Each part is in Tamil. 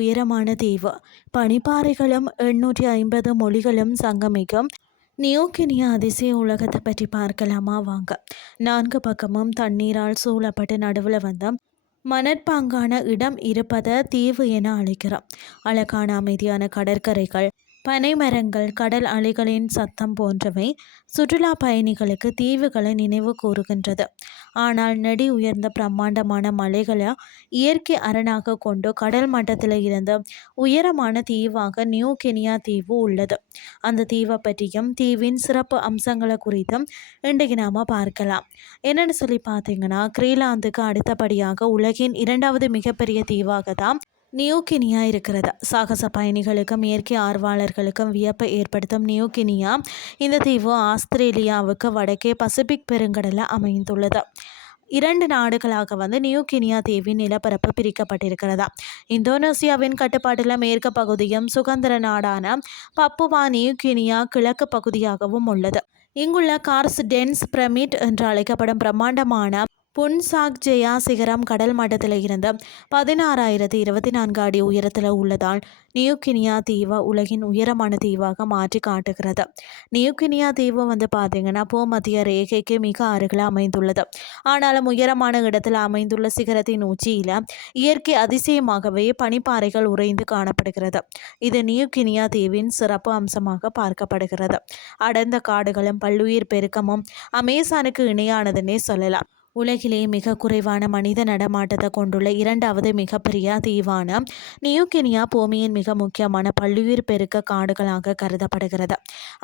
உயரமான தீவு. பனிப்பாறைகளும் 850 மொழிகளும் சங்கமிக்கும் நியூகினியா அதிசய உலகத்தை பற்றி பார்க்கலாமா வாங்க. 4 பக்கமும் தண்ணீரால் சூழப்பட்டு நடுவில் வந்த மணற்பாங்கான இடம் இருப்பதை தீவு என அழைக்கிறோம். அழகான அமைதியான கடற்கரைகள், பனைமரங்கள், கடல் அலைகளின் சத்தம் போன்றவை சுற்றுலா பயணிகளுக்கு தீவுகளை நினைவு கூறுகின்றது. ஆனால் நெடி உயர்ந்த பிரம்மாண்டமான மலைகளை இயற்கை அரணாக கொண்டு கடல் மட்டத்தில் இருந்து உயரமான தீவாக நியூ கினியா தீவு உள்ளது. அந்த தீவை பற்றியும் தீவின் சிறப்பு அம்சங்களை குறித்தும் இன்றைக்கு நாம பார்க்கலாம். என்னென்னு சொல்லி பார்த்தீங்கன்னா, கிரீன்லாந்துக்கு அடுத்தபடியாக உலகின் 2வது மிகப்பெரிய தீவாக தான் நியூ கினியா இருக்கிறது. சாகச பயணிகளுக்கும் இயற்கை ஆர்வலர்களுக்கும் வியப்பை ஏற்படுத்தும் நியூ கினியா இந்த தீவு ஆஸ்திரேலியாவுக்கு வடக்கே பசிபிக் பெருங்கடலில் அமைந்துள்ளது. 2 நாடுகளாக நியூ கினியா தீவின் நிலப்பரப்பு பிரிக்கப்பட்டிருக்கிறதா. இந்தோனேசியாவின் கட்டுப்பாட்டில் மேற்கு பகுதியும் சுதந்திர நாடான பப்புவா நியூ கினியா கிழக்கு பகுதியாகவும் உள்ளது. இங்குள்ள கார்ஸ் டென்ஸ் பிரமிட் என்று அழைக்கப்படும் பிரம்மாண்டமான புன்சாக் ஜெயா சிகரம் கடல் மட்டத்தில் இருந்து 16,024 அடி உயரத்தில் உள்ளதால் நியூ கினியா தீவை உலகின் உயரமான தீவாக மாற்றி காட்டுகிறது. நியூ கினியா தீவு பார்த்தீங்கன்னா பூமத்திய ரேகைக்கு மிக அருகில் அமைந்துள்ளது. ஆனாலும் உயரமான இடத்தில் அமைந்துள்ள சிகரத்தின் உச்சியில் இயற்கை அதிசயமாகவே பனிப்பாறைகள் உறைந்து காணப்படுகிறது. இது நியூ கினியா தீவின் சிறப்பு அம்சமாக பார்க்கப்படுகிறது. அடர்ந்த காடுகளும் பல்லுயிர் பெருக்கமும் அமேசானுக்கு இணையானதுன்னே சொல்லலாம். உலகிலே மிக குறைவான மனித நடமாட்டத்தை கொண்டுள்ள 2வது மிகப்பெரிய தீவான நியூ கினியா பூமியின் மிக முக்கியமான பல்லுயிர் பெருக்க காடுகளாக கருதப்படுகிறது.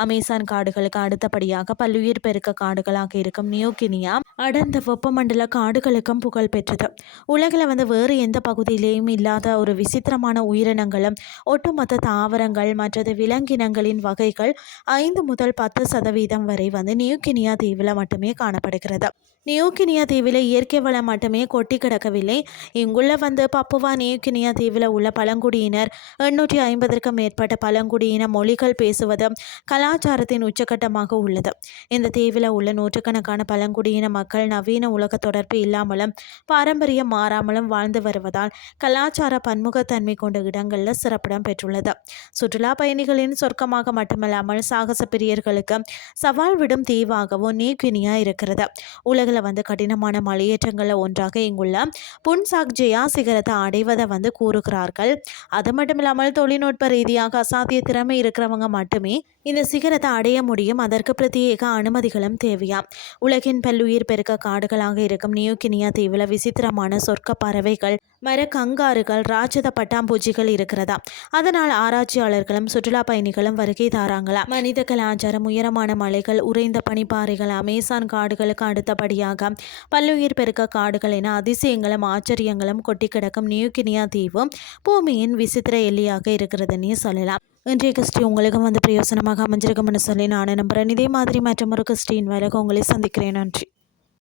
அமேசான் காடுகளுக்கு அடுத்தபடியாக பல்லுயிர் பெருக்க காடுகளாக இருக்கும் நியூ கினியா அடர்ந்த வெப்பமண்டல காடுகளுக்கும் புகழ் பெற்றது. உலகில் வேறு எந்த பகுதியிலேயும் இல்லாத ஒரு விசித்திரமான உயிரினங்களும் ஒட்டுமொத்த தாவரங்கள் மற்றது விலங்கினங்களின் வகைகள் 5 முதல் 10% வரை நியூ கினியா தீவில் மட்டுமே காணப்படுகிறது. நியூ கினியா தீவில் இயற்கை வளம் மட்டுமே கொட்டி கிடக்கவில்லை. இங்குள்ள பப்புவா நியூ கினியா தீவில் உள்ள பழங்குடியினர் 850க்கும் மேற்பட்ட பழங்குடியின மொழிகள் பேசுவது கலாச்சாரத்தின் உச்சகட்டமாக உள்ளது. இந்த தீவில் உள்ள நூற்றுக்கணக்கான பழங்குடியின மக்கள் நவீன உலக தொடர்பு இல்லாமலும் பாரம்பரியம் மாறாமலும் வாழ்ந்து வருவதால் கலாச்சார பன்முகத்தன்மை கொண்ட இடங்களில் சிறப்பிடம் பெற்றுள்ளது. சுற்றுலா பயணிகளின் சொர்க்கமாக மட்டுமல்லாமல் சாகச பிரியர்களுக்கு சவால் விடும் தீவாகவும் நியூ கினியா இருக்கிறது. உலகில் கடினமான மலையேற்றங்களில் ஒன்றாக இங்குள்ள புன்சாக் ஜெயா சிகரத்தை அடைவதை கூறுகிறார்கள். அது மட்டும் இல்லாமல் தொழில்நுட்ப ரீதியாக அசாத்திய திறமை இருக்கிறவங்க மட்டுமே இந்த சிகரத்தை அடைய முடியும். அதற்கு பிரத்யேக அனுமதிகளும் தேவையாம். உலகின் பல்லுயிர் பெருக்க காடுகளாக இருக்கும் நியூ கினியா தீவில் விசித்திரமான சொர்க்க பறவைகள், மர கங்காருகள், ராட்சத பட்டாம்பூச்சிகள் இருக்கிறதா. அதனால் ஆராய்ச்சியாளர்களும் சுற்றுலா பயணிகளும் வருகை தாராங்களாம். மனித கலாச்சாரம், உயரமான மலைகள், உறைந்த பனிப்பாறைகள், அமேசான் காடுகளுக்கு அடுத்தபடியாக பல்லுயிர் பெருக்க காடுகள் என அதிசயங்களும் ஆச்சரியங்களும் கொட்டி கிடக்கும் நியூ கினியா தீவு பூமியின் விசித்திர எல்லையாக இருக்கிறதுன்னே சொல்லலாம். இன்றைய கிறிஸ்டி உங்களுக்கு பிரயோசனமாக அமைஞ்சிருக்கும்னு சொல்லி நான் நம்புகிறேன். இதே மாதிரி மற்றும் ஒரு கிறிஸ்டின் வேலைக்கு உங்களை சந்திக்கிறேன். நன்றி.